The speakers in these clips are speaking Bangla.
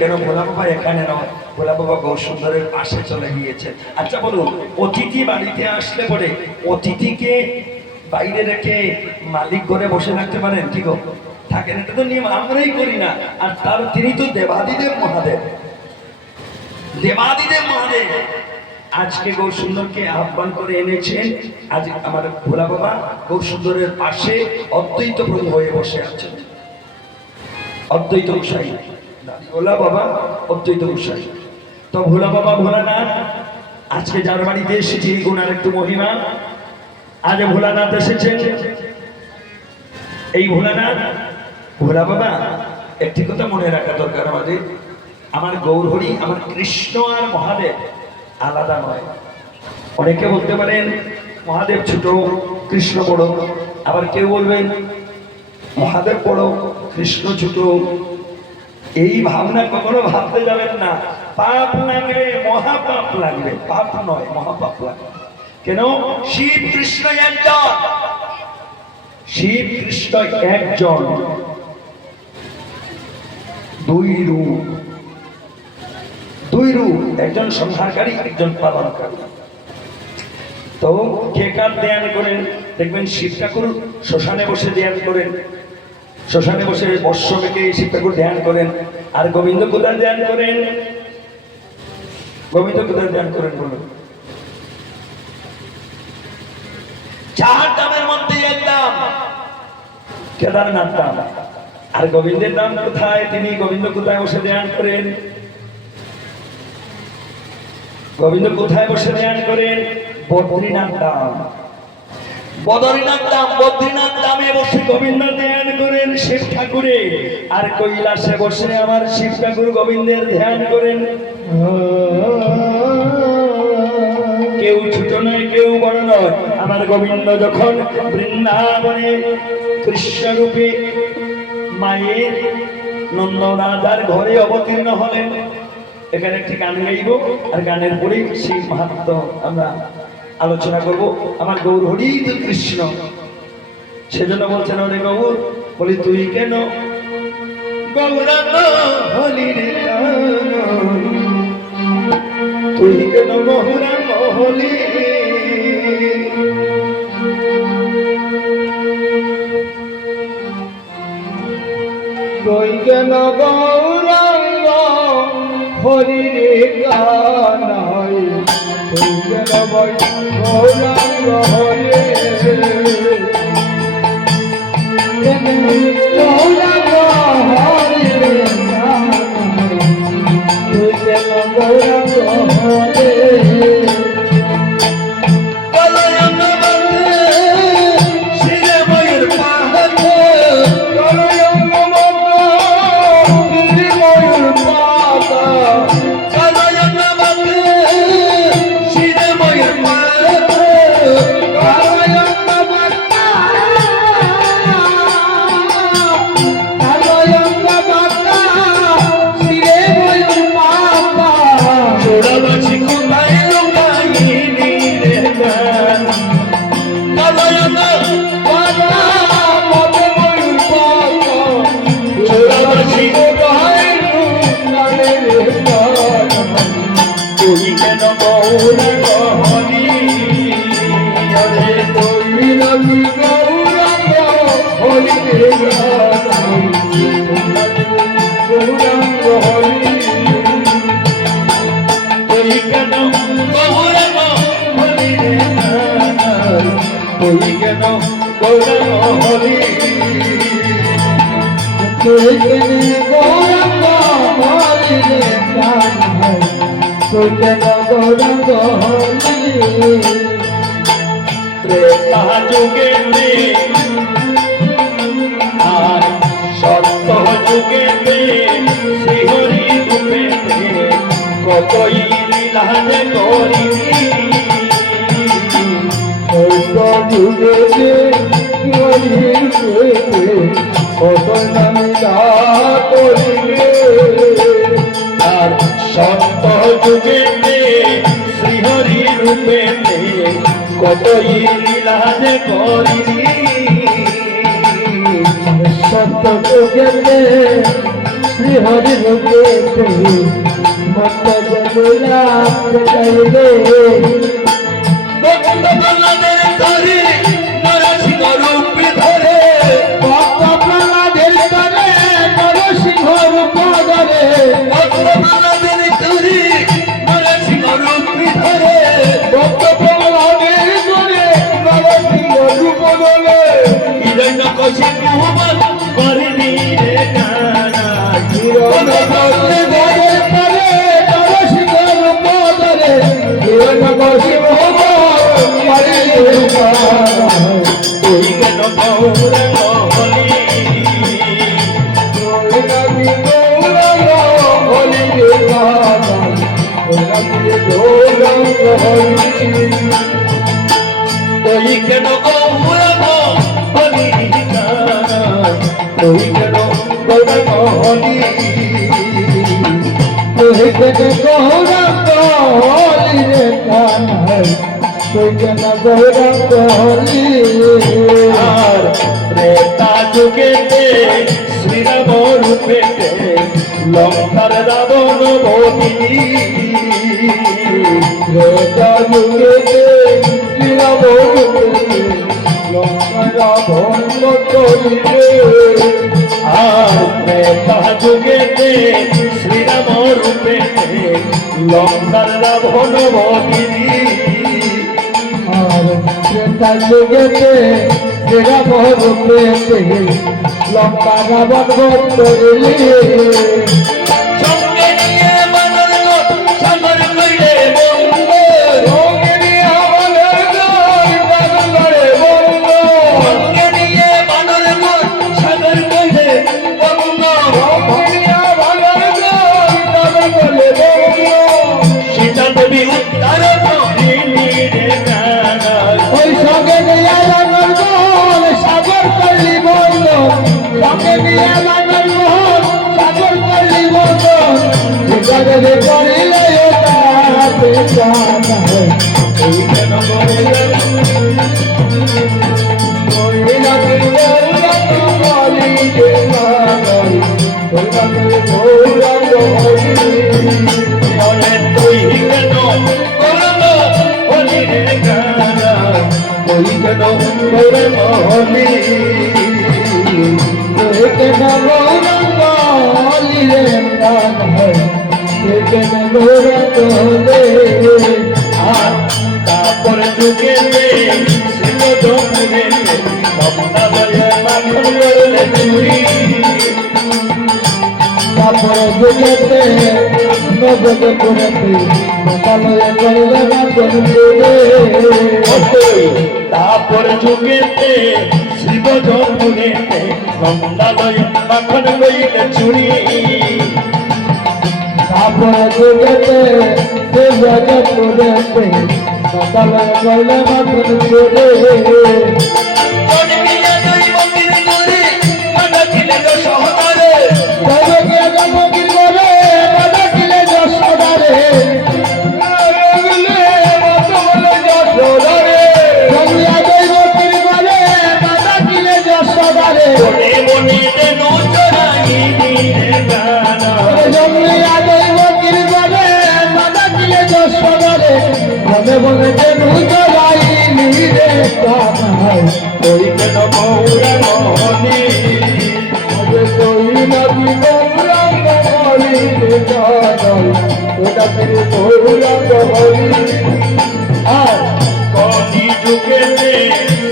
কেন ভোলা বাবা এখানে নয়, ভোলা বাবা গৌরসুন্দরের পাশে চলে গিয়েছে। আচ্ছা বলুন, অতিথি বাড়িতে আসলে পরে অতিথিকে বাইরে রেখে মালিক ঘরে বসে থাকতে পারেন কি গো? থাকেন, এটা তো নিয়ম, আমরাই করি না। আর তার তিনি তো দেবাদিদেব মহাদেব, দেবাদিদেব মহাদেব আজকে গৌরসুন্দরকে আহ্বান করে এনেছেন। আজ আমার ভোলা বাবা গৌরসুন্দরের পাশে অদ্বৈত প্রভু হয়ে বসে আছেন। অদ্বৈত গোসাই, ভোলা বাবা অদ্বৈত গোসাই। তো ভোলা বাবা ভোলানাথ আজকে যার বাড়িতে এসেছে এই গুণার একটু মহিমা। আজ ভোলানাথ এসেছেন, এই ভোলানাথ ভোলা বাবা একটি কথা মনে রাখা দরকার আমাদের, আমার গৌরহরি, আমার কৃষ্ণ আর মহাদেব আলাদা নয়। অনেকে বলতে পারেন মহাদেব ছোট কৃষ্ণ বড়, আবার কেউ বলবেন মহাদেব বড় কৃষ্ণ ছোট। এই ভাবনা কখনো ভাবতে যাবেন না, পাপ লাগবে, মহাপাপ লাগবে, পাপ নয় মহাপাপ লাগবে। কেন? শিব কৃষ্ণ একজন, শিব কৃষ্ণ একজন, দুই রূপ, দুই রূপ, একজন সংহারকারী একজন পালনকারী। তো কে কার ধ্যান করেন? দেখবেন শিব ঠাকুর শ্মশানে বসে ধ্যান করেন, শ্মশানে বসে বর্ষ থেকে শিব ঠাকুর ধ্যান করেন। আর গোবিন্দ কোথায় ধ্যান করেন? গোবিন্দ কোথায় ধ্যান করেন বলুন? চার ধামের মধ্যে এক ধাম কেদারনাথ ধাম। আর গোবিন্দের ধাম কোথায়? তিনি গোবিন্দ কোথায় বসে ধ্যান করেন? গোবিন্দ কোথায় বসে ধ্যান করেন? বদ্রীনাথ ধাম, বদ্রীনাথ ধাম, বদ্রীনাথ ধামে বসে গোবিন্দ ধ্যান করেন শিব ঠাকুরে। আর কৈলাসে বসে আমার শিব ঠাকুর গোবিন্দের ধ্যান করেন। কেউ ছোট নয়, কেউ বড় নয়। আমার গোবিন্দ যখন বৃন্দাবনে কৃষ্ণরূপে মায়ের নন্দ রাজার ঘরে অবতীর্ণ হলেন, এখানে একটি গান গাইব, আর গানের পরেই সেই মাহাত্ম্য আমরা আলোচনা করব। আমার গৌর হরি তো কৃষ্ণ, সেজন্য বলছেন অনেক গৌর, বলি তুই কেন গৌরাঙ্গ হলি রে, তুই কেন গৌরাঙ্গ হলি, তুই কেন গৌরাঙ্গ হরি রে কানাই, তুই কেন গৌরাঙ্গ হরি, গৌরাঙ্গ হরি রে কানাই, তুই কেন গৌরাঙ্গ হরি। ত্রেতা যুগে আর সত্য যুগে শ্রীহরি রূপে কতই লীলা যে করিবি, সত্য যুগে কত লীলা করিবে, আর সত্য যুগে শ্রীহরি রূপে কতই লীলা যে করিবি। সত্য যুগে শ্রী হরি রূপে ভক্ত জনুরা চাইবে ভক্ত প্রহ্লাদের ধরে নরসিংহ রূপ ধরে ভক্ত প্রহ্লাদের তরে নরসিংহ রূপ ধরে ভক্ত প্রহ্লাদের ধরে নরসিংহ রূপ ধরে ভক্ত প্রহ্লাদের তরে নরসিংহ রূপ ধরে হিরণ্যকশিপু বধ করেনি রে কানা হিরণ্যকশিপুর তরে নরসিংহ রূপ ধরে হিরণ্যকশিপুর মারিলে তুই কেন গৌরাঙ্গ হলি তুই কেন গৌরাঙ্গ হলি তুই কেন গৌরাঙ্গ হলি আর ত্রেতা যুগেতে শ্রীরাম রূপেতে লঙ্কার রাবণ বলি আর ত্রেতা যুগেতে শ্রীরাম রূপেতে লঙ্কার রাবণ বলি লঙ্কা রাবণ বন্ধ সঙ্গে নিয়ে মানর লোক সাগর কইলে বন্ধ সঙ্গে নিয়ে মানর লোক সাগর কইলে বন্ধ সীতা দেবী উদ্ধার করিলি রে কানা ওই সঙ্গে নিয়ে লাঙ্গল মোহন সাগর করলি বন্ধ সঙ্গে নিয়ে লাঙ্গল মোহন সাগর করলি বন্ধ সেখানে করিলে তাতে জানা তুই কেন বলে তুই কেন গৌরাঙ্গ হলি রে কানা তুই কেন গৌরাঙ্গ হলি আর তারপরে যুগেতে শ্রীমদপুরে ভক্তালয়ে মাখন করলে চুরি তারপরে বুঝেতে নগদ করেতে সকালে করলে না তারপরে যুগেতে শ্রীমদপুরেতে ভক্তালয়ে মাখন করলে চুরি তারপরে বুঝেতে সে জায়গা করেতে সকালে করলে না করে জন্মিয়া দুই মন্দির করে মানা দিলে সহদারে মনে মনে দেন চড়াই দিলে গানা তুই কেন গৌরাঙ্গনি আর কলি যুগেতে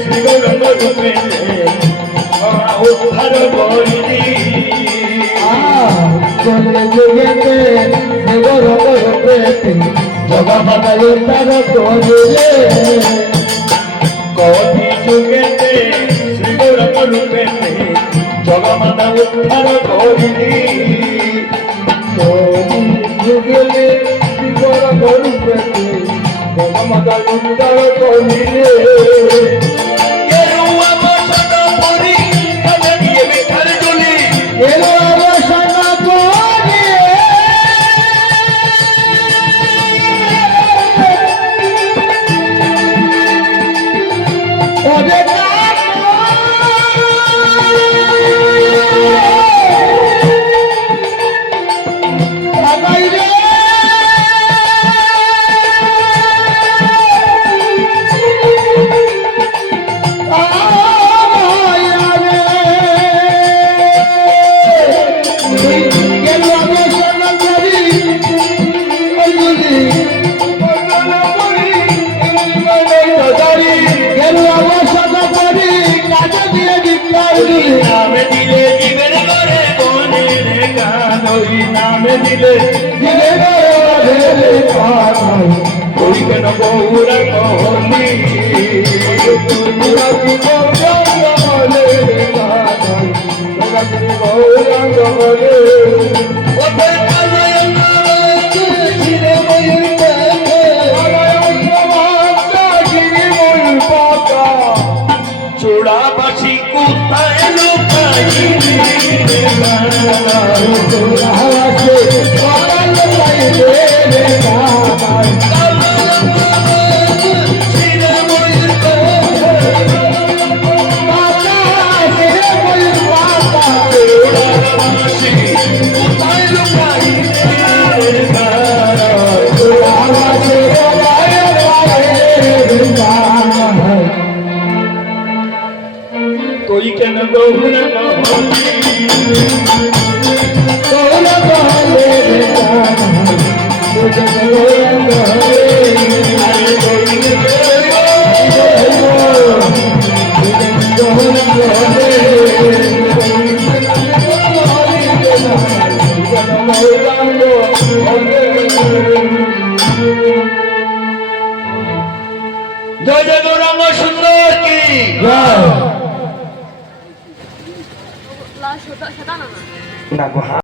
শ্রীগৌরাঙ্গ রূপেতে উদ্ধার করিলি জগমাতায় তার করে কলি যুগেতে শ্রীগৌরাঙ্গ রূপেতে জগমাতা উদ্ধার করিলি যুগলে বিবর করুতে জগমাতা উত্তর করিলে গেরুয়া বসত পরি কাজে দিয়ে মিঠার জলি এলো অবসান করে ওরে ওই নামে দিলে দিলে রে কানাই ওই কেন গৌরাঙ্গ হলি তোরা কি গৌরাঙ্গ বলে কানাই তোরা কি গৌরাঙ্গ বলে ওদের কানায় নামে ছিড়ে ময়ূর দেখে অনন্ত মাতা গিরি ময়ূর পাতা চোড়া বাসি কোথায় লুকাই তোরা হাসে সকাল পাইলে রে কানাই মাতা ছিড়ে ময়ূর পাতা তোরা হাসে সকাল পাইলে রে কানাই তুই কেন গৌরাঙ্গ হলি তোরা বলে রে কানাই তোরা গৌরাঙ্গ হলে আরে জয় জয় গৌরাঙ্গ সুন্দর কি লা সেটা না না